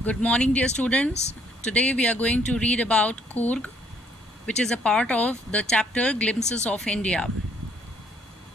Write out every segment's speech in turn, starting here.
Good morning, dear students. Today we are going to read about Coorg, which is a part of the chapter Glimpses of India.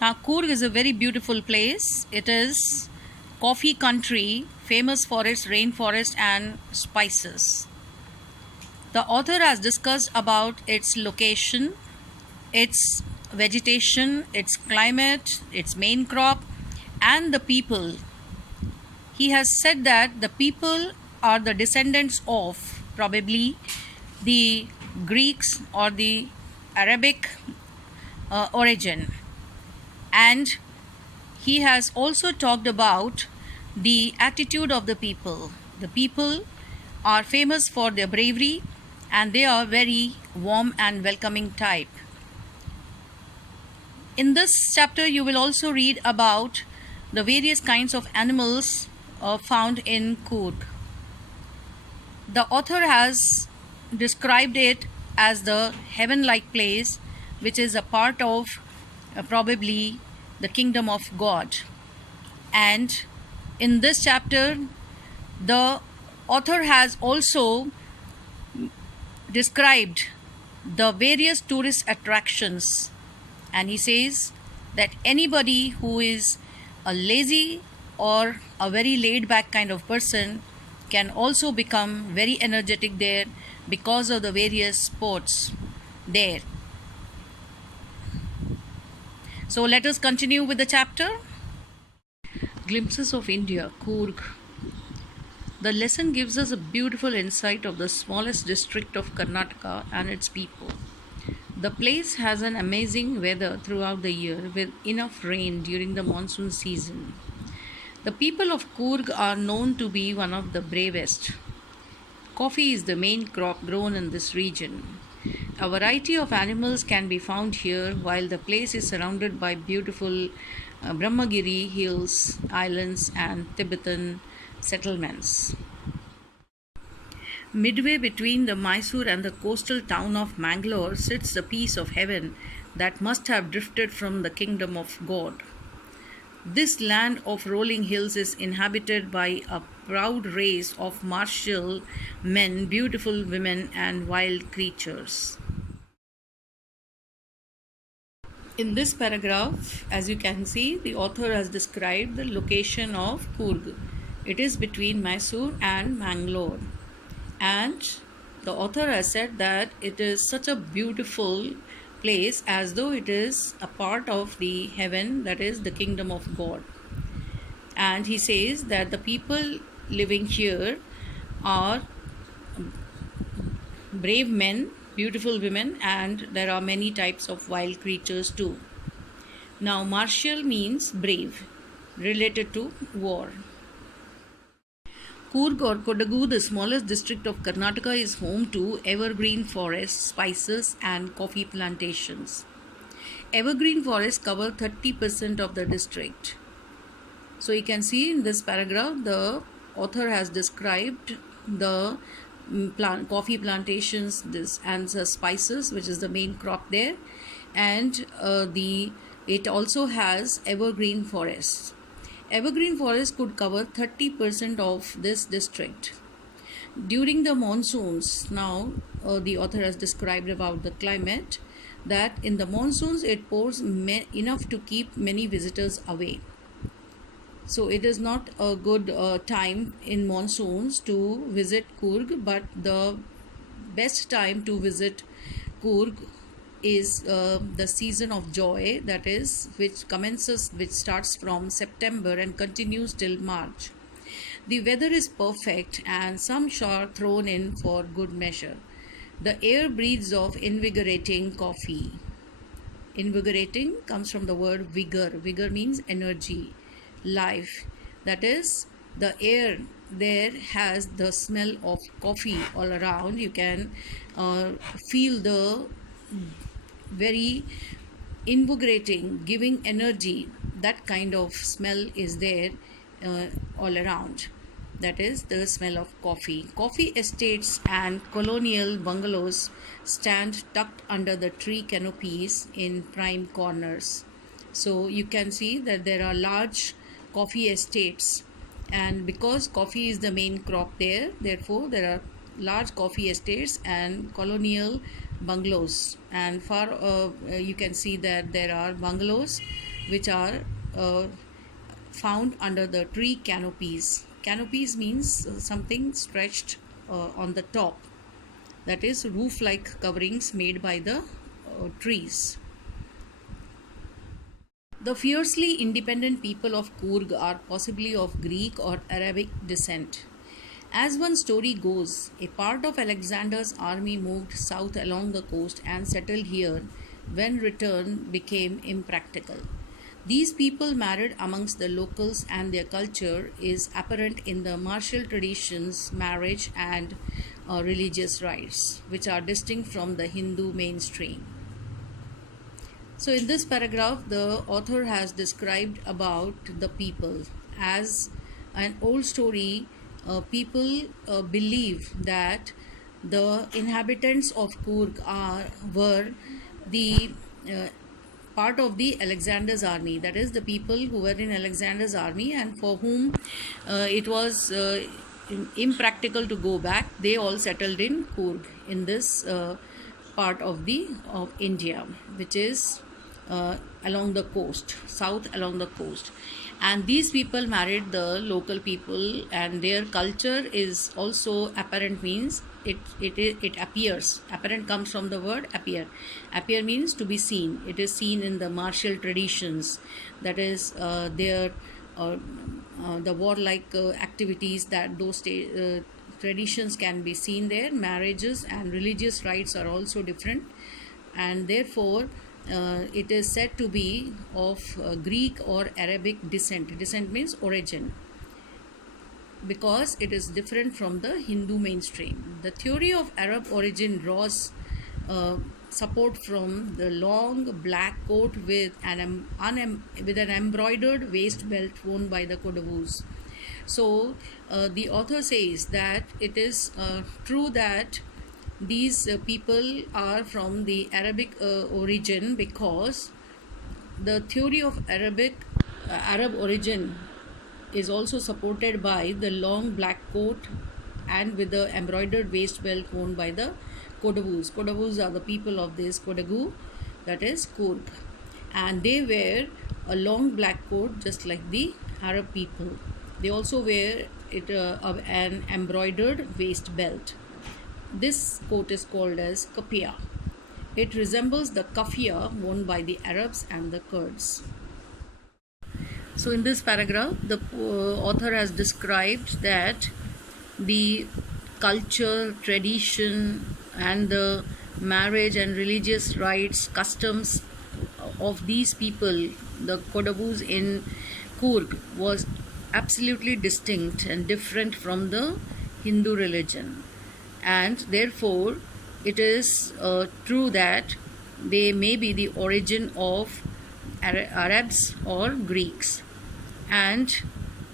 Now, Coorg is a very beautiful place. It is coffee country, famous for its rainforest and spices. The author has discussed about its location, its vegetation, its climate, its main crop, and the people. He has said that the people are the descendants of probably the Greeks or the Arabic origin. And he has also talked about the attitude of the people. The people are famous for their bravery and they are very warm and welcoming type. In this chapter, you will also read about the various kinds of animals found in Coorg. The author has described it as the heaven-like place, which is a part of probably the kingdom of God. And in this chapter, the author has also described the various tourist attractions, and he says that anybody who is a lazy or a very laid back kind of person can also become very energetic there because of the various sports there. So let us continue with the chapter. Glimpses of India, Coorg. The lesson gives us a beautiful insight of the smallest district of Karnataka and its people. The place has an amazing weather throughout the year with enough rain during the monsoon season. The people of Coorg are known to be one of the bravest. Coffee is the main crop grown in this region. A variety of animals can be found here while the place is surrounded by beautiful Brahmagiri hills, islands, and Tibetan settlements. Midway between the Mysore and the coastal town of Mangalore sits the piece of heaven that must have drifted from the kingdom of God. This land of rolling hills is inhabited by a proud race of martial men, beautiful women, and wild creatures. In this paragraph, as you can see, the author has described the location of Coorg. It is between Mysore and Mangalore. And the author has said that it is such a beautiful place as though it is a part of the heaven, that is the kingdom of God. And he says that the people living here are brave men, beautiful women, and there are many types of wild creatures too. Now, martial means brave, related to war. Coorg or Kodagu, the smallest district of Karnataka, is home to evergreen forests, spices, and coffee plantations. Evergreen forests cover 30% of the district. So you can see in this paragraph, the author has described the coffee plantations and the spices, which is the main crop there, and it also has evergreen forests. Evergreen forest could cover 30% of this district. During the monsoons, now the author has described about the climate, that in the monsoons it pours enough to keep many visitors away. So it is not a good time in monsoons to visit Coorg, but the best time to visit Coorg is the season of joy, that is which starts from September and continues till March. The weather is perfect and some shower thrown in for good measure. The air breathes of invigorating coffee. Invigorating comes from the word vigor. Vigor means energy, life. That is, the air there has the smell of coffee all around. You can feel the very invigorating, giving energy. That kind of smell is there all around. That is the smell of coffee. Coffee estates and colonial bungalows stand tucked under the tree canopies in prime corners. So you can see that there are large coffee estates And because coffee is the main crop there, therefore there are large coffee estates and colonial bungalows. And far you can see that there are bungalows which are uh, found under the tree canopies. Canopies means something stretched on the top, that is roof like coverings made by the trees. The fiercely independent people of Coorg are possibly of Greek or Arabic descent. As one story goes, a part of Alexander's army moved south along the coast and settled here when return became impractical. These people married amongst the locals, and their culture is apparent in the martial traditions, marriage, and religious rites, which are distinct from the Hindu mainstream. So, in this paragraph, the author has described about the people as an old story. People believe that the inhabitants of Coorg were the part of the Alexander's army, that is, the people who were in Alexander's army and for whom it was impractical to go back. They all settled in Coorg, in this part of India, which is along the coast, south along the coast. And these people married the local people, and their culture is also apparent, means it appears. Apparent comes from the word appear. Appear means to be seen. It is seen in the martial traditions, that is the warlike activities, that those traditions can be seen there. Marriages and religious rites are also different, and therefore it is said to be of Greek or Arabic descent. Descent means origin, because it is different from the Hindu mainstream. The theory of Arab origin draws support from the long black coat with an embroidered waist belt worn by the Kodavus. So the author says that it is true that these people are from the Arabic origin, because the theory of Arab origin is also supported by the long black coat and with the embroidered waist belt worn by the Kodavus. Kodavus are the people of this Kodagu, that is Coorg, and they wear a long black coat just like the Arab people. They also wear an embroidered waist belt. This coat is called as kafia. It resembles the kafia worn by the Arabs and the Kurds. So in this paragraph, the author has described that the culture, tradition, and the marriage and religious rites, customs of these people, the Kodavus in Coorg, was absolutely distinct and different from the Hindu religion. And therefore it is true that they may be the origin of Arabs or Greeks. And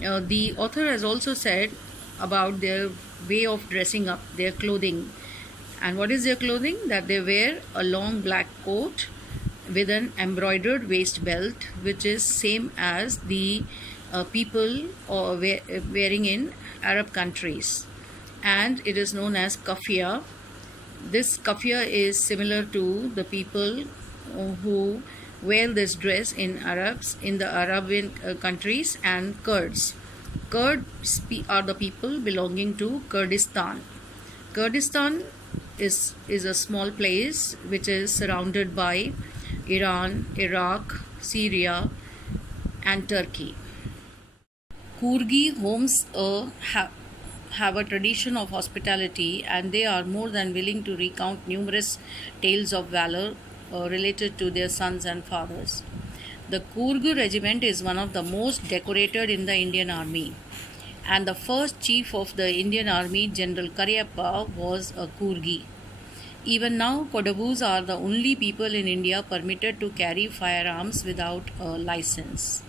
the author has also said about their way of dressing up, their clothing. And what is their clothing? That they wear a long black coat with an embroidered waist belt, which is same as the people wearing in Arab countries, and it is known as kafia. This kafia is similar to the people who wear this dress in the Arabian countries and Kurds. Kurds are the people belonging to Kurdistan. Kurdistan is a small place which is surrounded by Iran, Iraq, Syria, and Turkey. Coorgi homes have a tradition of hospitality, and they are more than willing to recount numerous tales of valor related to their sons and fathers. The Coorg regiment is one of the most decorated in the Indian Army, and the first chief of the Indian Army, General Cariappa, was a Coorgi. Even now, Kodavus are the only people in India permitted to carry firearms without a license.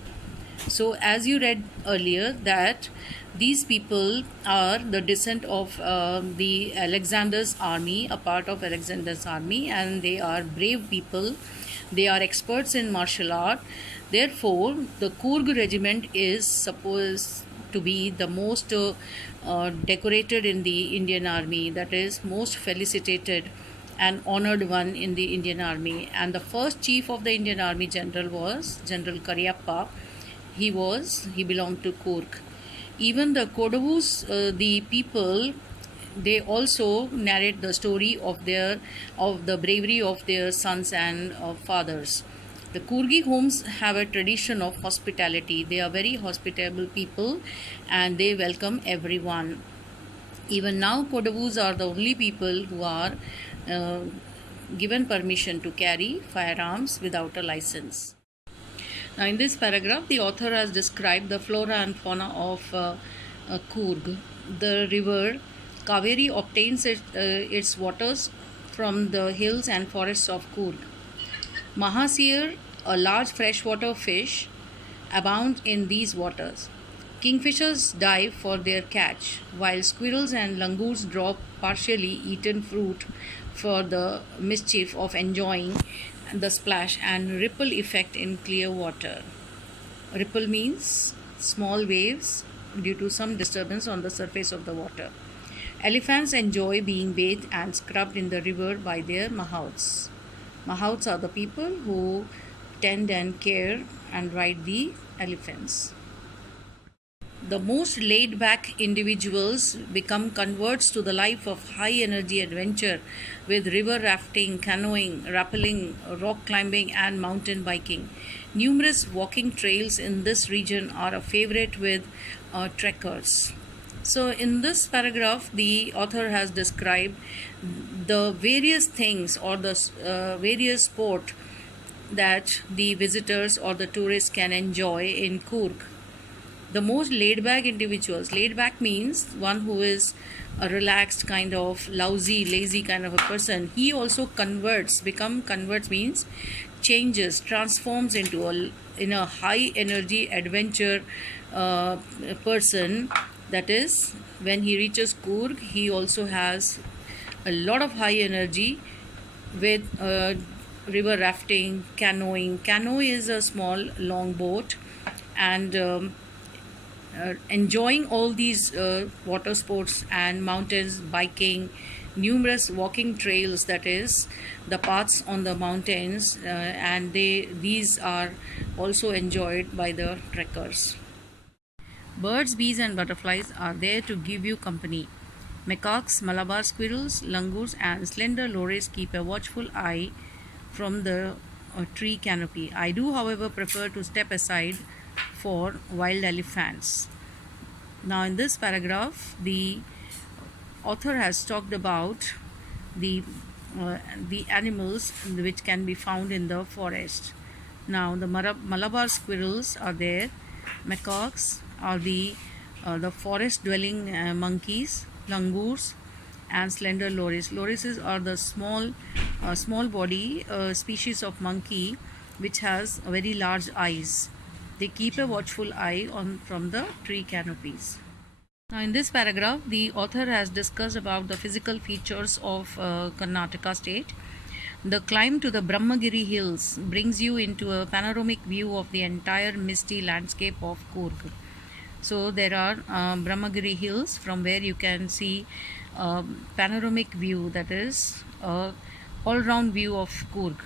So, as you read earlier, that these people are the descent of the Alexander's army, a part of Alexander's army, and they are brave people. They are experts in martial art. Therefore, the Coorg regiment is to be the most decorated in the Indian Army, that is, most felicitated and honored one in the Indian Army. And the first chief of the Indian Army general was General Cariappa. He belonged to Coorg. Even the Kodavus, the people, they also narrate the story of the bravery of their sons and fathers. The Kurgi homes have a tradition of hospitality. They are very hospitable people and they welcome everyone. Even now, Kodavus are the only people who are uh, given permission to carry firearms without a license. Now, in this paragraph, the author has described the flora and fauna of Coorg. The river Kaveri obtains its waters from the hills and forests of Coorg. Mahasir, a large freshwater fish, abound in these waters. Kingfishers dive for their catch, while squirrels and langurs drop partially eaten fruit for the mischief of enjoying the splash and ripple effect in clear water. Ripple means small waves due to some disturbance on the surface of the water. Elephants enjoy being bathed and scrubbed in the river by their mahouts. Mahouts are the people who tend and care and ride the elephants. The most laid back individuals become converts to the life of high energy adventure with river rafting, canoeing, rappelling, rock climbing, and mountain biking. Numerous walking trails in this region are a favorite with trekkers. So, in this paragraph, the author has described the various things or the various sport that the visitors or the tourists can enjoy in Coorg. The most laid back individuals, laid back means one who is a relaxed kind of lazy kind of a person. He also converts means changes, transforms into a high energy adventure person. That is, when he reaches Coorg, he also has a lot of high energy with river rafting, canoeing. Canoe is a small long boat, and enjoying all these water sports and mountains, biking, numerous walking trails, that is the paths on the mountains, and these are also enjoyed by the trekkers. Birds, bees and butterflies are there to give you company. Macaques, Malabar squirrels, langurs and slender lories keep a watchful eye from the tree canopy. I do, however, prefer to step aside for wild elephants. Now, in this paragraph, the author has talked about the animals which can be found in the forest. Now, the Malabar squirrels are there. Macaques are the forest-dwelling monkeys, langurs, and slender loris. Lorises are the small body species of monkey which has very large eyes. They keep a watchful eye from the tree canopies. Now, in this paragraph, the author has discussed about the physical features of Karnataka state. The climb to the Brahmagiri hills brings you into a panoramic view of the entire misty landscape of Coorg. So there are Brahmagiri hills from where you can see panoramic view, that is all-round view of Coorg.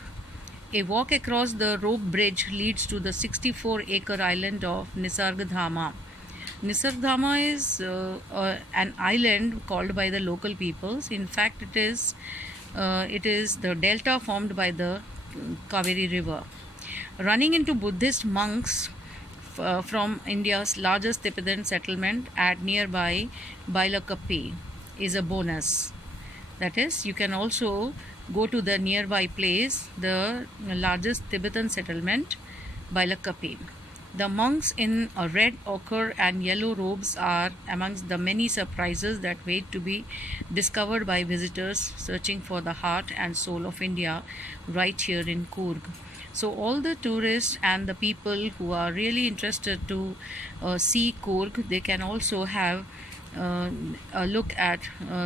A walk across the rope bridge leads to the 64-acre island of Nisargdhama. Nisargdhama is an island called by the local peoples. In fact, it is the delta formed by the Kaveri river. Running into Buddhist monks from India's largest Tibetan settlement at nearby Bailakappi is a bonus. That is, you can also go to the nearby place, the largest Tibetan settlement, Bailakappi. The monks in red, ochre and yellow robes are amongst the many surprises that wait to be discovered by visitors searching for the heart and soul of India right here in Coorg. So all the tourists and the people who are really interested to see Coorg, they can also have a look at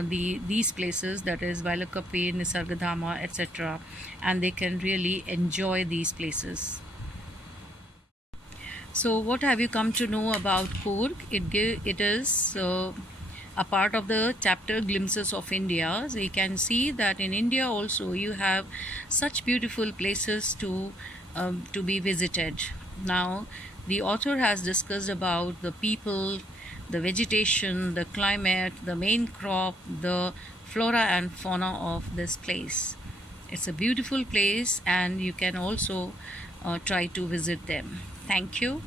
these places, that is Bailakappi, Nisargdhama, etc., and they can really enjoy these places. So, what have you come to know about Coorg? It is a part of the chapter Glimpses of India. So, you can see that in India also you have such beautiful places to be visited. Now, the author has discussed about the people, the vegetation, the climate, the main crop, the flora and fauna of this place. It's a beautiful place, and you can also try to visit them. Thank you.